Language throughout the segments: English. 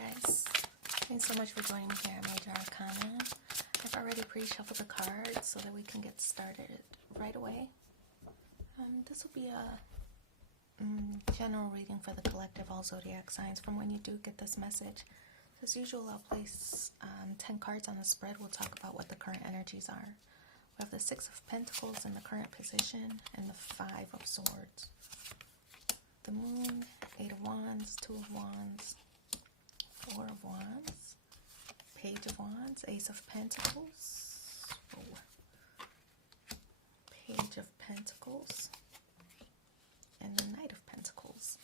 guys, thanks so much for joining me here at Major Arcana. I've already pre-shuffled the cards so that we can get started right away. This will be a general reading for the collective all zodiac signs from when you do get this message. As usual, I'll place 10 cards on the spread. We'll talk about what the current energies are. We have the Six of Pentacles in the current position and the Five of Swords. The Moon, Eight of Wands, Two of Wands, Four of Wands, Page of Wands, Ace of Pentacles, Page of Pentacles, and the Knight of Pentacles.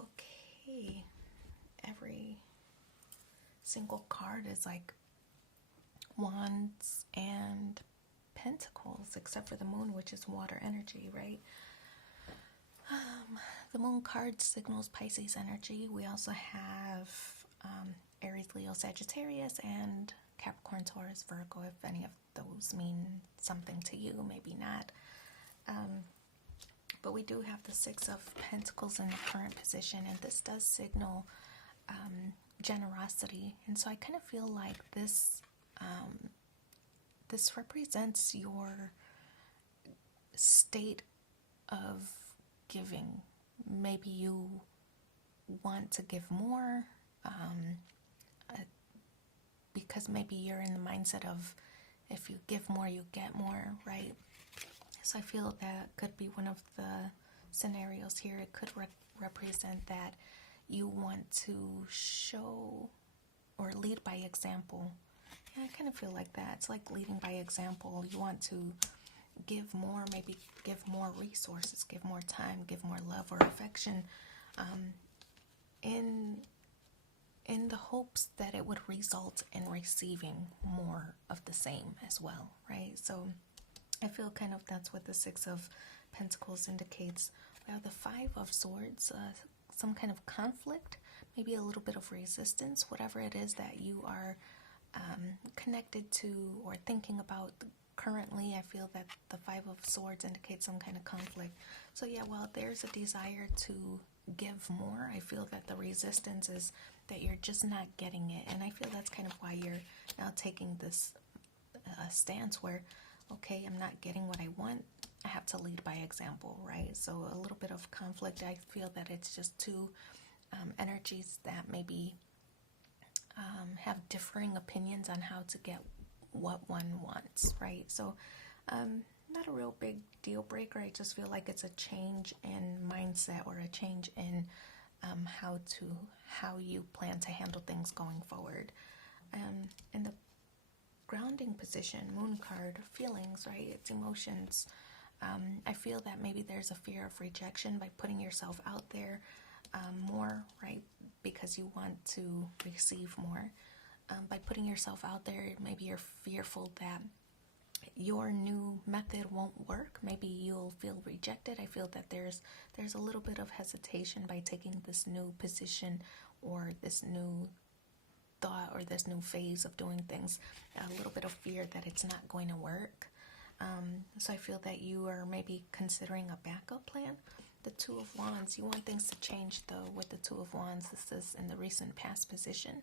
Okay, every single card is like Wands and Pentacles, except for the Moon, which is water energy, right? The Moon card signals Pisces energy. We also have Aries, Leo, Sagittarius, and Capricorn, Taurus, Virgo, if any of those mean something to you, maybe not. But we do have the Six of Pentacles in the current position, and this does signal generosity. And so I kind of feel like this represents your state of giving. Maybe you want to give more because maybe you're in the mindset of if you give more, you get more, right? So I feel that could be one of the scenarios here. It could represent that you want to show or lead by example. Yeah, I kind of feel like that. It's like leading by example. You want to give more, maybe give more resources, give more time, give more love or affection, in the hopes that it would result in receiving more of the same as well, right? So I feel kind of that's what the Six of Pentacles indicates. We have the Five of Swords, some kind of conflict, maybe a little bit of resistance, whatever it is that you are connected to or thinking about currently. I feel that the Five of Swords indicates some kind of conflict. So yeah, while there's a desire to give more, I feel that the resistance is that you're just not getting it. And I feel that's kind of why you're now taking this stance where, okay, I'm not getting what I want. I have to lead by example, right? So a little bit of conflict. I feel that it's just two energies that maybe have differing opinions on how to get what one wants, right? So not a real big deal breaker. I just feel like it's a change in mindset or a change in how you plan to handle things going forward. In the grounding position, Moon card, feelings, right? It's emotions. I feel that maybe there's a fear of rejection by putting yourself out there more, right? Because you want to receive more. By putting yourself out there, maybe you're fearful that your new method won't work. Maybe you'll feel rejected. I feel that there's a little bit of hesitation by taking this new position or this new thought or this new phase of doing things. A little bit of fear that it's not going to work. So I feel that you are maybe considering a backup plan. The Two of Wands, you want things to change though with the Two of Wands. This is in the recent past position.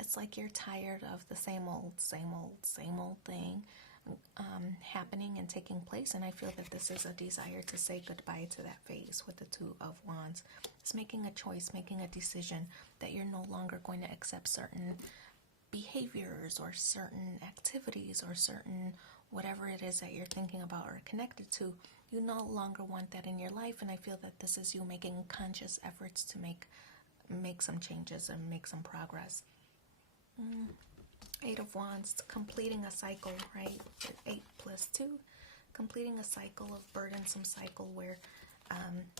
It's like you're tired of the same old thing happening and taking place. And I feel that this is a desire to say goodbye to that phase with the Two of Wands. It's making a choice, making a decision that you're no longer going to accept certain behaviors or certain activities or certain whatever it is that you're thinking about or connected to. You no longer want that in your life. And I feel that this is you making conscious efforts to make some changes and make some progress. Eight of Wands, completing a cycle, right? 8 plus 2, completing a cycle of burdensome cycle where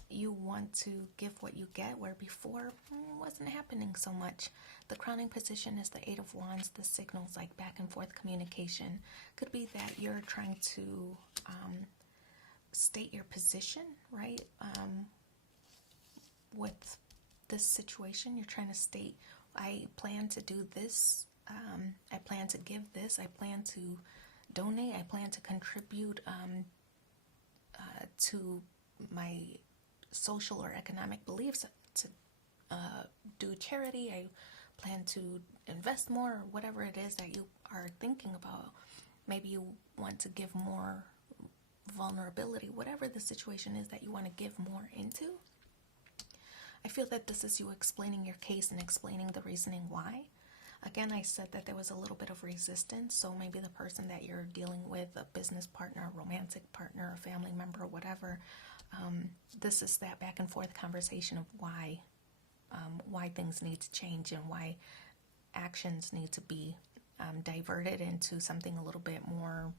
you want to give what you get, where before it wasn't happening so much. The crowning position is the Eight of Wands. The signals like back and forth communication. Could be that you're trying to state your position, right? With this situation, you're trying to state, I plan to do this, I plan to give this, I plan to donate, I plan to contribute to my social or economic beliefs do charity. I plan to invest more, or whatever it is that you are thinking about. Maybe you want to give more vulnerability, whatever the situation is that you want to give more into. I feel that this is you explaining your case and explaining the reasoning why. Again, I said that there was a little bit of resistance, so maybe the person that you're dealing with, a business partner, a romantic partner, a family member, whatever, this is that back and forth conversation of why things need to change and why actions need to be diverted into something a little bit more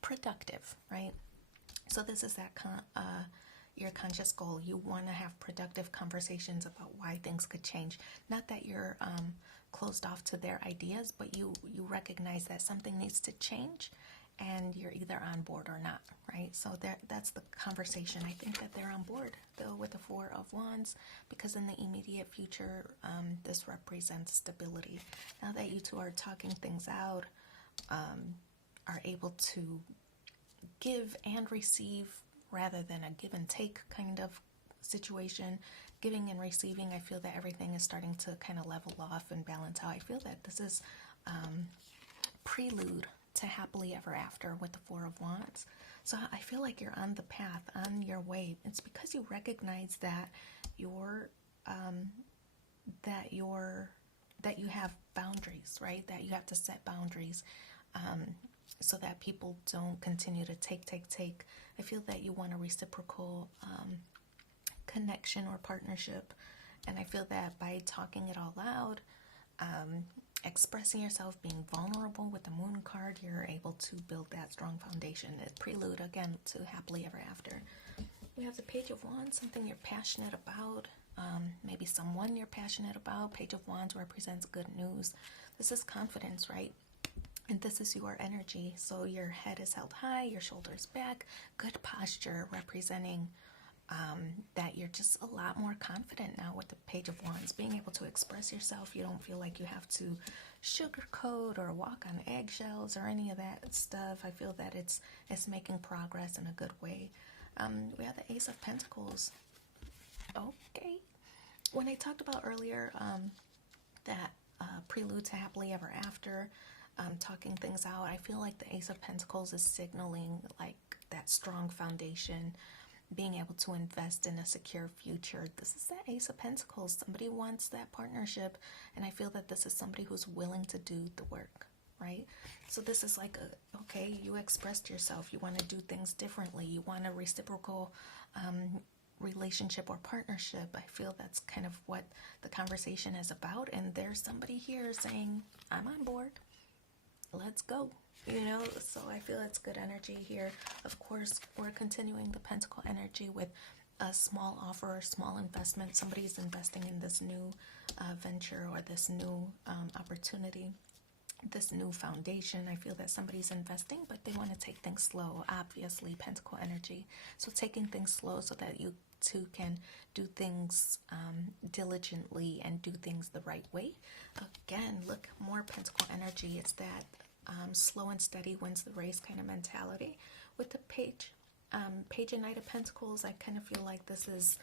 productive, right? So this is that your conscious goal. You want to have productive conversations about why things could change. Not that you're closed off to their ideas, but you recognize that something needs to change and you're either on board or not, right? So that's the conversation. I think that they're on board, though, with the Four of Wands, because in the immediate future, this represents stability. Now that you two are talking things out, are able to give and receive rather than a give and take kind of situation, giving and receiving, I feel that everything is starting to kind of level off and balance out. I feel that this is prelude to happily ever after with the Four of Wands. So I feel like you're on the path, on your way. It's because you recognize that that you have boundaries, right? That you have to set boundaries so that people don't continue to take. I feel that you want a reciprocal connection or partnership, and I feel that by talking it all out, expressing yourself, being vulnerable with the Moon card, you're able to build that strong foundation. A prelude, again, to happily ever after. We have the Page of Wands, something you're passionate about, maybe someone you're passionate about. Page of Wands represents good news. This is confidence, right? And this is your energy. So your head is held high, your shoulders back, good posture, representing that you're just a lot more confident now with the Page of Wands, being able to express yourself. You don't feel like you have to sugarcoat or walk on eggshells or any of that stuff. I feel that it's making progress in a good way. We have the Ace of Pentacles. Okay. When I talked about earlier that prelude to happily ever after, talking things out, I feel like the Ace of Pentacles is signaling like that strong foundation, being able to invest in a secure future. This is that Ace of Pentacles. Somebody wants that partnership, and I feel that this is somebody who's willing to do the work, right? So this is like, okay, you expressed yourself. You want to do things differently. You want a reciprocal relationship or partnership. I feel that's kind of what the conversation is about, and there's somebody here saying, I'm on board. Let's go. So I feel it's good energy here. Of course, we're continuing the Pentacle energy with a small offer or small investment. Somebody's investing in this new venture or this new opportunity, this new foundation. I feel that somebody's investing, but they want to take things slow. Obviously, Pentacle energy. So taking things slow so that you two can do things diligently and do things the right way. Again, look, more Pentacle energy. It's that slow and steady wins the race kind of mentality. With the Page and Knight of Pentacles, I kind of feel like this is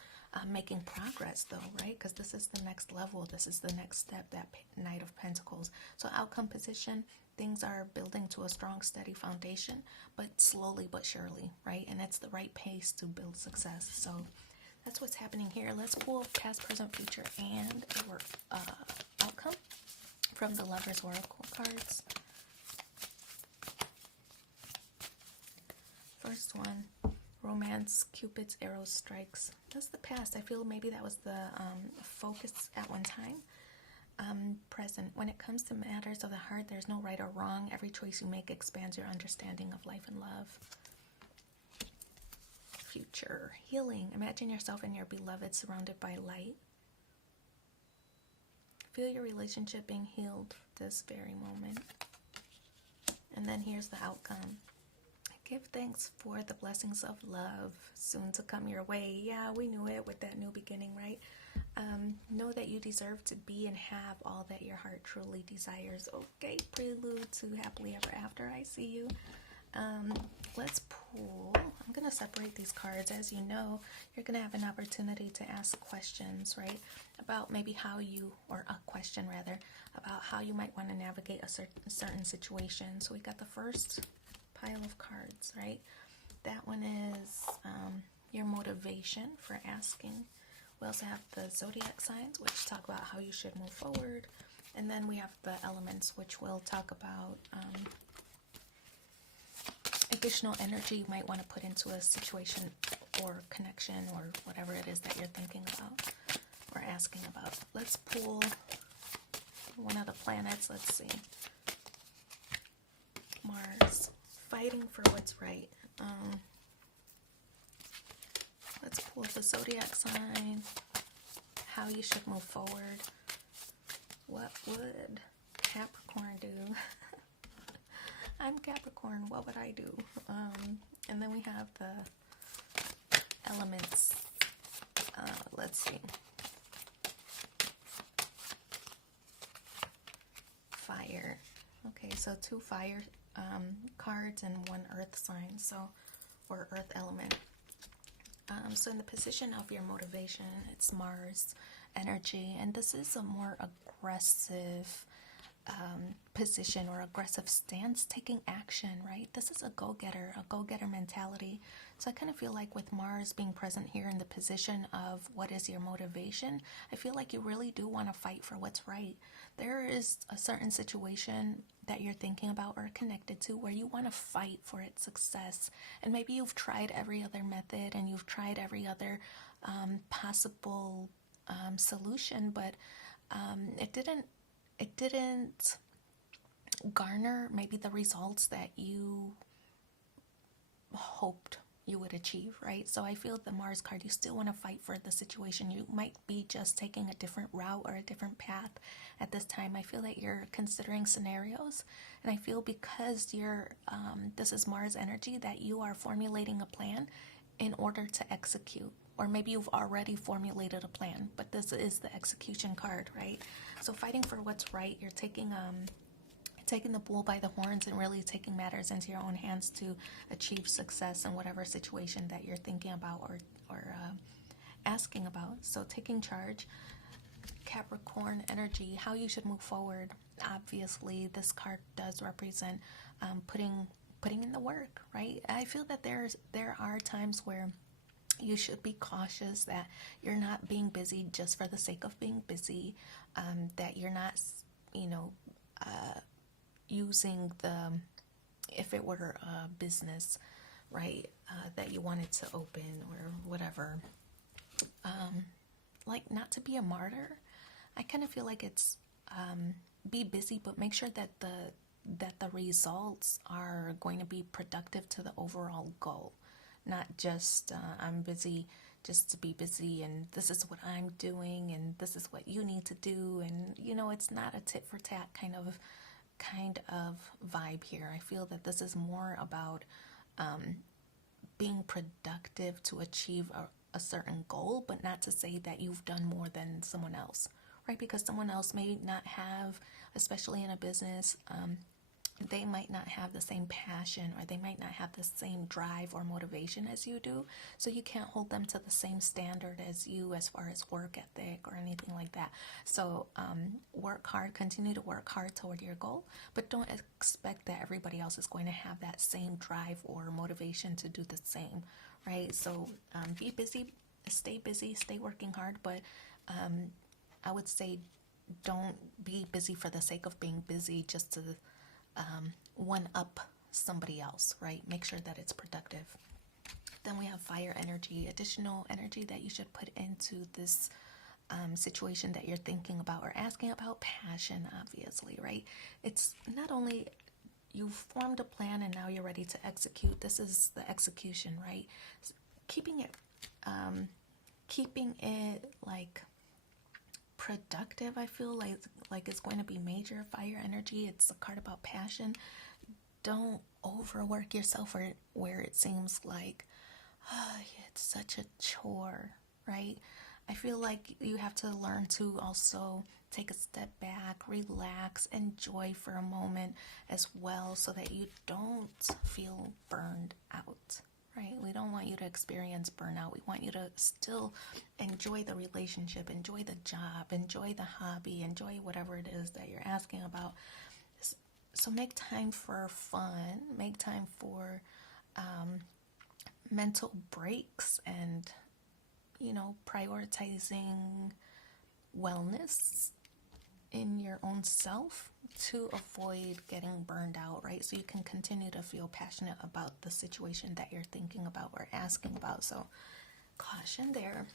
making progress though, right? Because this is the next level. This is the next step, that Knight of Pentacles. So outcome position, things are building to a strong, steady foundation, but slowly but surely, right? And it's the right pace to build success. So that's what's happening here. Let's pull past, present, future, and our outcome from the Lover's Oracle cards. First one, romance, Cupid's arrow strikes. That's the past. I feel maybe that was the focus at one time. Present, when it comes to matters of the heart, there's no right or wrong. Every choice you make expands your understanding of life and love. Future, healing. Imagine yourself and your beloved surrounded by light. Feel your relationship being healed this very moment. And then here's the outcome. Give thanks for the blessings of love soon to come your way. Yeah, we knew it with that new beginning, right? Know that you deserve to be and have all that your heart truly desires. Okay, prelude to happily ever after. I see you. Let's pull. I'm going to separate these cards. As you know, you're going to have an opportunity to ask questions, right? About maybe how you, or a question rather, about how you might want to navigate a certain situation. So we got the first pile of cards, right? That one is your motivation for asking. We also have the zodiac signs, which talk about how you should move forward. And then we have the elements, which will talk about additional energy you might want to put into a situation or connection or whatever it is that you're thinking about or asking about. Let's pull one of the planets. Let's see. Mars, fighting for what's right. Let's pull the zodiac sign, how you should move forward. What would Capricorn do? I'm Capricorn, what would I do? And then we have the elements. Let's see. Fire. Okay, so 2 fire cards and 1 earth sign, so, or earth element. So in the position of your motivation, it's Mars energy, and this is a more aggressive position or aggressive stance, taking action, right? This is a go-getter mentality. So I kind of feel like with Mars being present here in the position of what is your motivation, I feel like you really do want to fight for what's right. There is a certain situation that you're thinking about or connected to where you want to fight for its success, and maybe you've tried every other method and you've tried every other possible solution, but it didn't garner maybe the results that you hoped you would achieve, right? So I feel the Mars card, you still want to fight for the situation. You might be just taking a different route or a different path at this time. I feel that you're considering scenarios, and I feel because you're this is Mars energy, that you are formulating a plan in order to execute. Or maybe you've already formulated a plan, but this is the execution card, right? So fighting for what's right, you're taking the bull by the horns and really taking matters into your own hands to achieve success in whatever situation that you're thinking about or asking about. So taking charge, Capricorn energy, how you should move forward. Obviously, this card does represent putting in the work, right? I feel that there are times where you should be cautious that you're not being busy just for the sake of being busy, that you're not, using if it were a business, right, that you wanted to open or whatever, like not to be a martyr. I kind of feel like it's be busy, but make sure that the results are going to be productive to the overall goal. Not just I'm busy just to be busy and this is what I'm doing and this is what you need to do, and it's not a tit for tat kind of vibe here. I feel that this is more about being productive to achieve a certain goal, but not to say that you've done more than someone else, right? Because someone else may not have, especially in a business, they might not have the same passion or they might not have the same drive or motivation as you do. So you can't hold them to the same standard as you as far as work ethic or anything like that. So work hard, continue to work hard toward your goal, but don't expect that everybody else is going to have that same drive or motivation to do the same, right? So be busy, stay working hard, but I would say don't be busy for the sake of being busy just to one up somebody else, right? Make sure that it's productive. Then we have fire energy, additional energy that you should put into this situation that you're thinking about or asking about. Passion, obviously, right? It's not only you've formed a plan and now you're ready to execute. This is the execution, right? Keeping it like productive, I feel like it's going to be major. Fire energy, it's a card about passion. Don't overwork yourself where it seems like it's such a chore, right? I feel like you have to learn to also take a step back, relax, enjoy for a moment as well, so that you don't feel burned out, right? We don't want you to experience burnout. We want you to still enjoy the relationship, enjoy the job, enjoy the hobby, enjoy whatever it is that you're asking about. So make time for fun, make time for mental breaks, and, prioritizing wellness in your own self to avoid getting burned out, right? So you can continue to feel passionate about the situation that you're thinking about or asking about. So caution there.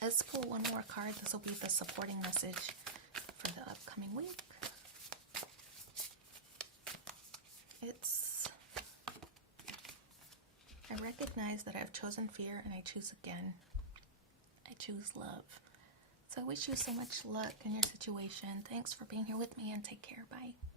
Let's pull one more card. This will be the supporting message for the upcoming week. I recognize that I've chosen fear and I choose again. I choose love. So I wish you so much luck in your situation. Thanks for being here with me, and take care. Bye.